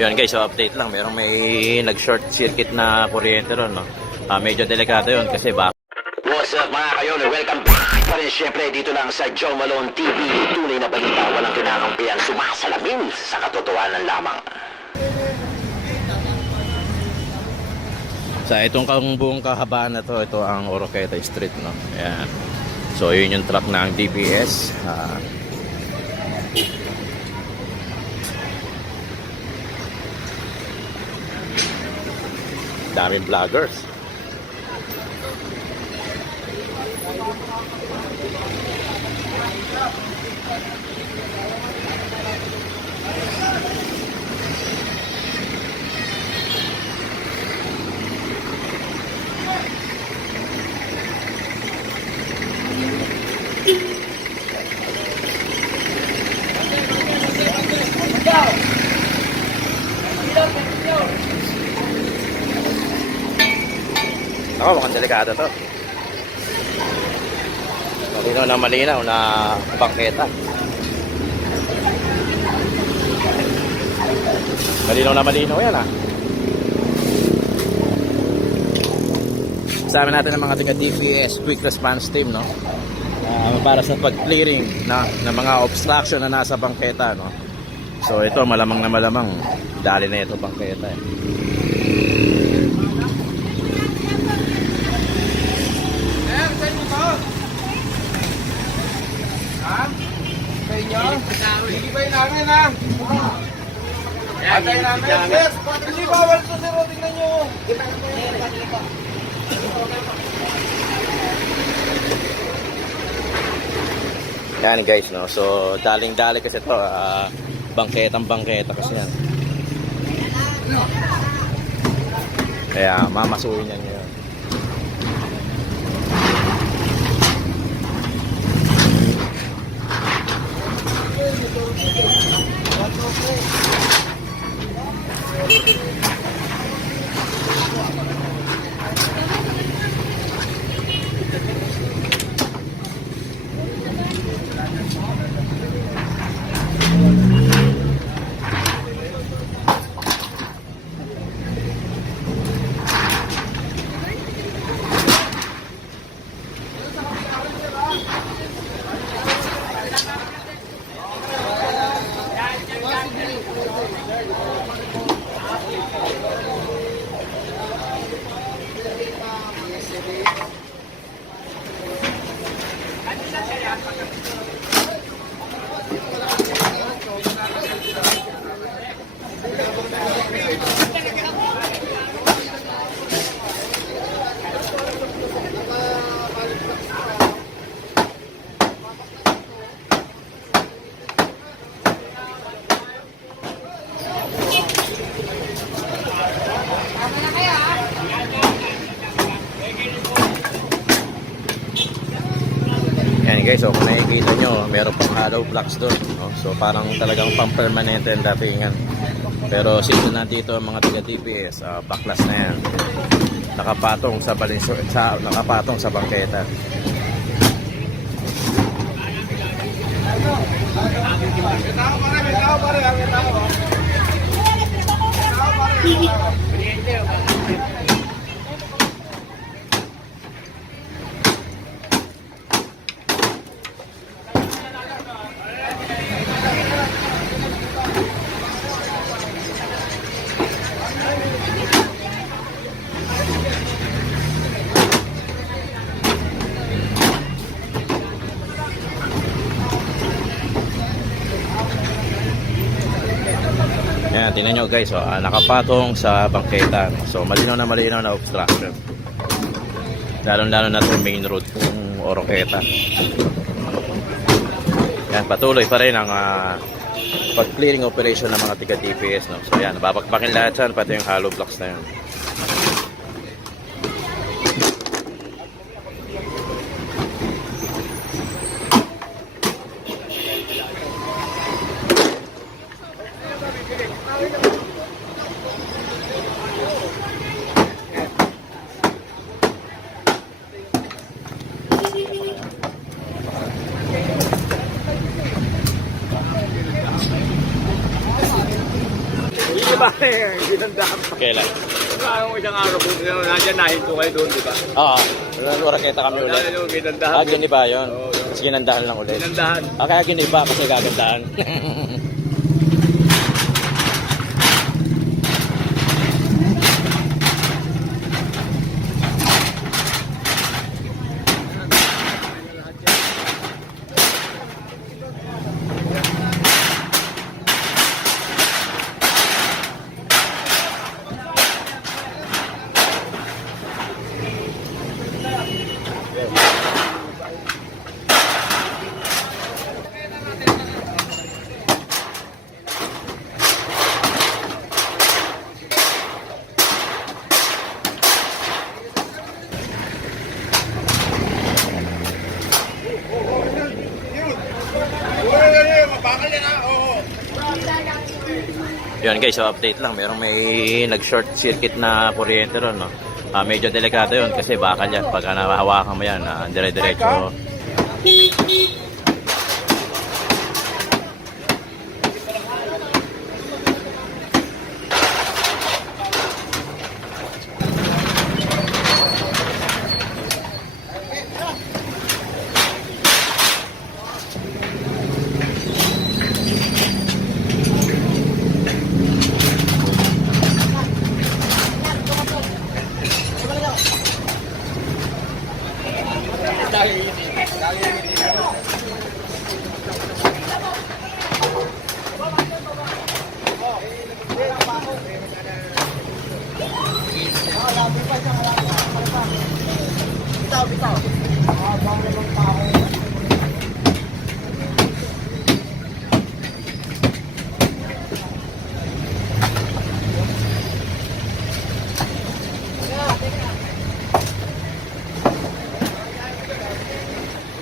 Yun guys, so update lang. Merong may nag-short circuit na kuryente ron, no? Ah, medyo delikado yun kasi ba What's up mga kayon? Welcome back pa rin syempre dito lang sa Joe Malone TV. Tunay na balita, walang kinakampihan, sumasalamin sa katotohanan lamang. Sa itong kang buong kahabaan na to, ito ang Oroqueta Street, no? Ayan. So, yun yung truck ng DPS. Ah, daming vloggers. Ako, mukhang delikado to. Malinaw na malinaw na bangketa. Malinaw na malinaw yan ah. Kasama natin ang mga taga DPS Quick Response Team no. Ah, para sa pag-clearing na ng mga obstruction na nasa bangketa no. So ito malamang na malamang dali na ito bangketa eh. Patay namin. Yes, hindi bawal to sir. Tingnan nyo. Yan guys, no. So, daling-dali kasi to, ah, bangketang bangketa kasi yan. Kaya mamasuhin yan ngayon. Yan guys, so kung nakikita nyo, meron pang hollow blocks doon. No? So parang talagang pang-permanente ang datingan. Pero sino nandito ang mga taga-TPS, ah, baklas na yan. Nakapatong sa, balinso, sa, nakapatong sa bangketa. May tao pare, may tao pare. May tao. May tao pare. Yan, tingnan nyo guys, oh, ah, nakapatong sa bangketa. So malinaw na malinaw na obstruction. Lalo-lalo na sa main road kung Oroqueta. Yan, patuloy pa rin ang ah, pag-clearing operation ng mga tiga-TPS. No? So yan, babakbakin lahat yan, pati yung hollow blocks na yan. Pare, ginandahan pa. Kailan? Ano isang araw po, nandiyan nahinto kayo doon, di ba? Oo. Uh, Raketa kami ulit. Wala yung ginandahan. Ah, giniba yun. Tapos ginandahan lang ulit. Ginandahan. Ah, kaya giniba kasi gagandahan. Yun guys, so update lang. Merong may nag-short circuit na kuryente ron, no? Ah, medyo delikado yun kasi bakal yan. Pagka nahawakan mo yan, ah, dire-diretso.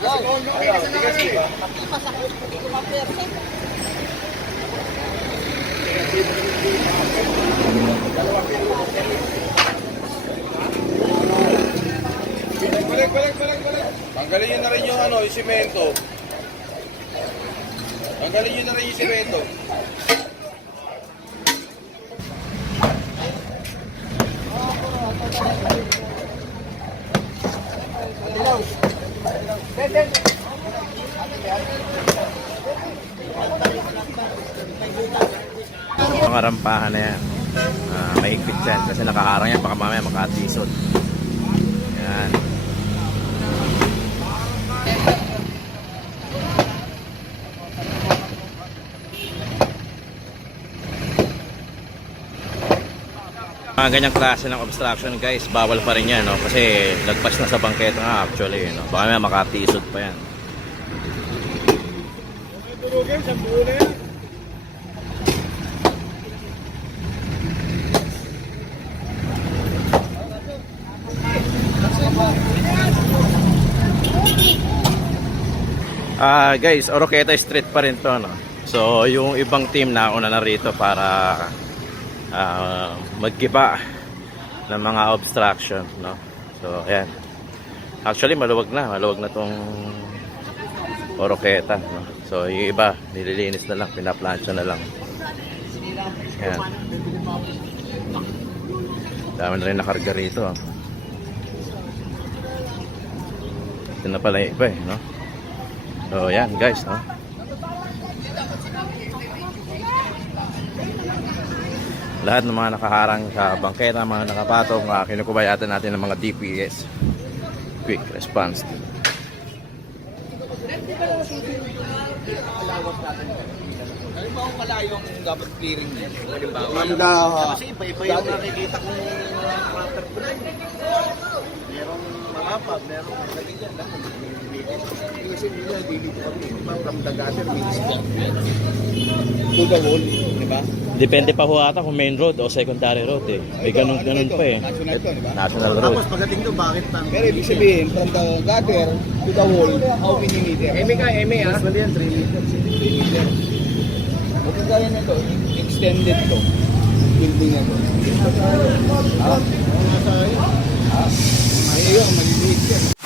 Balik, balik, balik, balik. Tanggalin nyo na rin yung ano, yung simento. Tanggalin nyo na rin yung simento. Mga rampahan na yan. Ah, mahigpit yan kasi nakaharang yan. Baka mamaya makatisod. Yan. Mga ganyang klase ng obstruction guys, bawal pa rin yan, no? Kasi lagpas na sa bangketa nga actually, no? Baka may makatisod pa yan. Sa buo na yan. Ah, guys, Oroqueta Street pa rin to, no? So, yung ibang team na una na rito para ah, maggiba ng mga obstruction, no? So, ayan. Actually, maluwag na. Maluwag na tong Oroqueta, no? So, yung iba, nililinis na lang, pinaplansya na lang. Ayan. Dami na rin nakarga rito, ah. Ito na pala iba, eh, no? So, yan guys, no? Lahat ng mga nakaharang sa bangketa, mga nakapatong, uh, kinukubayatan natin ng mga DPS. Quick response. team. Halimbawa malayo ang dapat clearing niya. Halimbawa. Kasi iba-iba yung nakikita kong water break. Merong malapad, merong nabigyan lang. Kasi nila, dito kami. From the gutter, means to the wall. Di ba? Depende pa ho ata kung main road o secondary road eh. May ganun ganun pa eh. National to, di ba? National road. pagdating doon, bakit pa? Pero ibig sabihin, from the gutter to the wall, how many meter? Eme ka, eme ah. Mas yan, 3 meters. 3 meters. Huwag kaya na to, extended to. Building na to. Ha? Ha? Ayaw, maliliit yan.